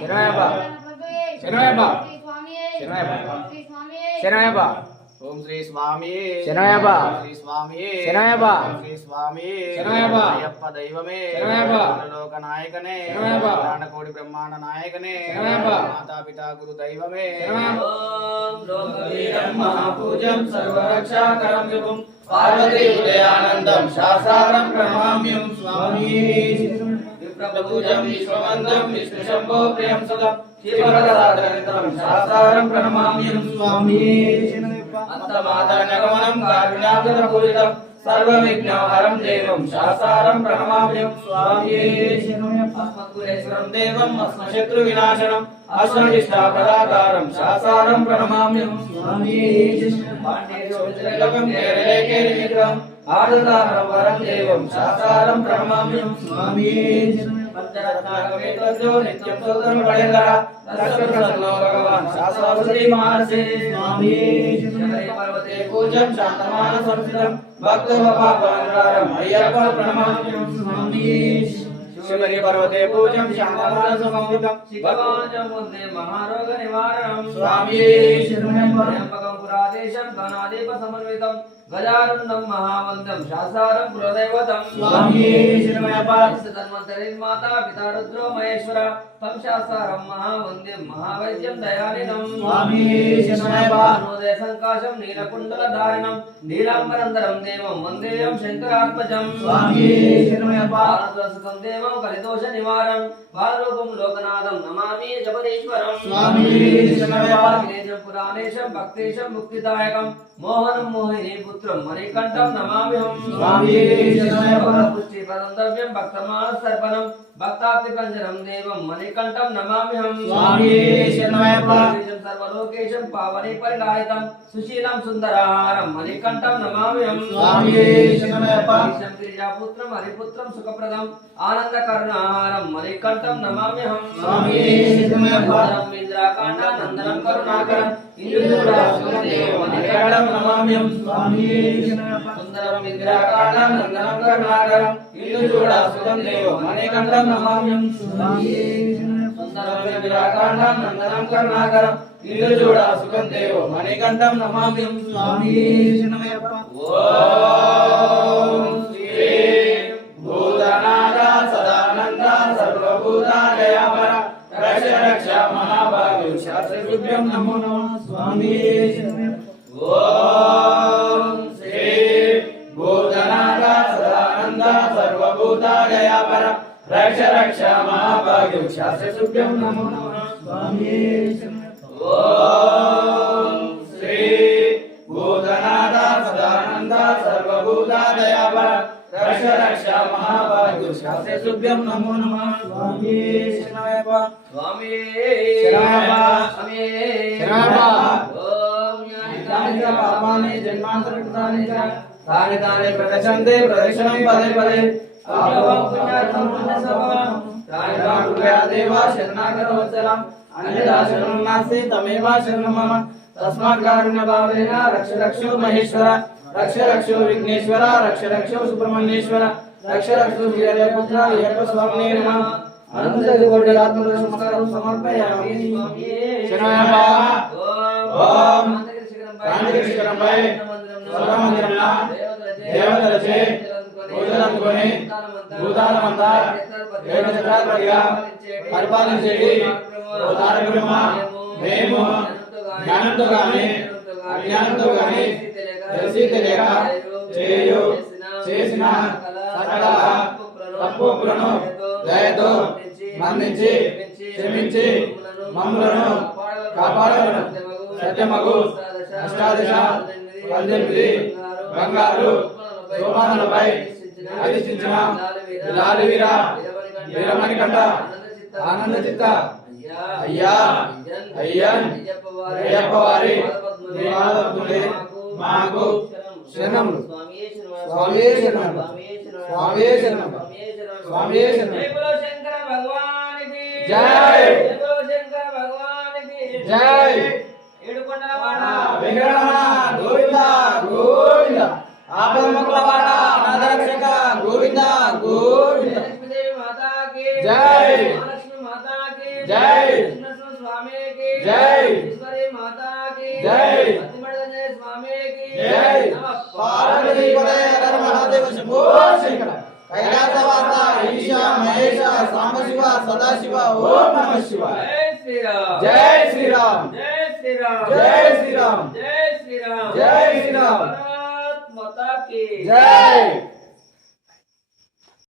శరణయ్యప్ప శరణయ్యప్ప శరణయ్యప్ప శరణయ్యప్ప ఓం శ్రీ స్వామి శరణయ్యప్ప. శ్రీ స్వామి శరణయ్యప్ప. శ్రీ స్వామి శరణయ్యప్ప. అయ్యప్ప దైవమే శరణయ్యప్ప. లోక నాయకనే శరణయ్యప్ప. ప్రాణకోటి బ్రహ్మాండ నాయకనే శరణయ్యప్ప. మాతా పితా గురు దైవమే శరణయ్యప్ప. ఓం లోకవీరం మహాపూజ్యం సర్వరక్షాకరం విభుం పార్వతీ ఉదయానందం శాసారం ప్రణమామ్యం స్వామి విప్రపూజం విశ్వవంతం విష్ణుశంభో ప్రియం సదం. శివరదాదరంతరం శాసారం ప్రణమామ్యం స్వామి. అంతమాతనగమనం కారుణ్యాగత పూరితం సర్వ దేవం శాసారం ప్రణమామ్యం స్వామి. అస్మద్గురేశ్వరం దేవం అస్మశత్రు వినాశనం అశ్వనిష్టాపదాకారం శాసారం ప్రణమామ్యం స్వామి. ఆరుదారం వరం దేవం శాసారం ప్రణమామ్యం స్వామి. పంచరత్నాగమేతద్యో నిత్యం సోదరం పడేందర దర్శనో భగవాన్ శాశ్వతీ మానసే శబరి పర్వతే పూజం శాంతమాన సంస్థితం సంస్థితం శిఖవాజముందే మహారోగ నివారణం స్వామి త్ర్యంబకం పురాదేశం సమన్వితం మహావంతం శాసారం పురదైవతం స్వామి ధన్వంతరిర్మాత పితా రుద్రో మహేశ్వర తం శాసారం మహావంద్యం దయానిదం స్వామి శరణమయ్యప్ప నోదయ సంకాశం నీలకుండల ధారణం నీలాంబరంధరం దేవం వందేయం శంకరాత్మజం స్వామి శరణమయ్యప్ప బాలద్వసుతం దేవం కలిదోష నివారం బాలరూపం లోకనాథం నమామి జగదీశ్వరం స్వామి శరణమయ్యప్ప వినేశం పురాణేశం భక్తేశం ముక్తిదాయకం. మోహనం మోహిని పుత్రం మణికంఠం స్వామి పుష్టి పదంతవ్యం భక్తమాన సర్పణం భక్తాప్తి కంజరం దేవం మణికంఠం నమామ్యహం సర్వలోకేశం పావని పరిలాయితం సుశీలం సుందరాహారం మణికంఠం నమామ్యహం గిరిజాపుత్రం హరిపుత్రం సుఖప్రదం ఆనంద కరుణాహారం మణికంఠం నమామ్యహం ఇంద్రాకాండ నందనం కరుణాకరం నమామ్యం స్వామి సుందరం ఇంద్రాకాండం నందనం కరుణాకరం ఇల్లు చూడ సుతం దేవ మణికంఠం నమామ్యం స్వామి సుందరం ఇంద్రాకాండం నందనం కరుణాకరం ఇల్లు చూడ సుతం దేవ మణికంఠం నమామ్యం స్వామి ఓం శ్రీ భూతనాథ సదానంద రక్ష రక్ష మహాభాగ్యం శాస్త్రభ్యం నమో నమో. స్వామి ఓం శ్రీ భూతనాథ సదానంద సర్వభూతాలయపర రక్ష రక్ష మహాభాగ్య శాస్త్రభ్యం నమో నమః స్వామి ఓం శ్రీ భూతనాథ సదానంద సర్వభూతాదయాపర రక్ష రక్ష మహాభాగ్య శాస్త్రభ్యం నమో నమః స్వామి శరణమయ్యప్ప స్వామి శరణమయ్యప్ప. స్వామి च पापानि जन्मान्तरकृतानि च दाने तानि प्रदशन्ते प्रदक्षिणं पदे पदे तानि तानि कृपया देव शरणागतवत्सलम् अन्यदा शरणं नास्ति तमेव शरणं मम। तस्मात् कारुण्यभावेन रक्ष रक्षो महेश्वर। रक्ष रक्षो विघ्नेश्वर रक्ष रक्षो सुब्रह्मण्येश्वर। रक्ष रक्षो वीरपुत्र यज्ञस्वामिने नमः। अनन्तकोटिरात्मदर्शनमस्कारं समर्पयामि। शरणं స్వామినే నమః దేవతలచే భూతాలమంతా ఏడు ఓ తారక బ్రహ్మ మేము జ్ఞానంతో గాని అజ్ఞానంతో గాని తెలిసి తెలియక చేయు చేసిన సకల తప్పులను దయతో మన్నించి క్షమించి మమ్ములను కాపాడలను సత్యమగు అష్టాదశ పద్దెనిమిది బంగారు సోమానులపై అధిష్ఠించిన లాలివీర వీరమణికంఠ ఆనంద చిత్త అయ్యా అయ్యన్ అయ్యప్ప వారి మాకు శరణములు స్వామి శరణం. స్వామి శరణం. స్వామి శరణం. జై. జై. जय। माता की। जय। स्वामी की। जय। माता की। जय। स्वामी की। जय। महादेव जय श्री राम जय श्री राम जय श्री राम जय श्री राम जय श्री राम जय श्री राम माता की। जय।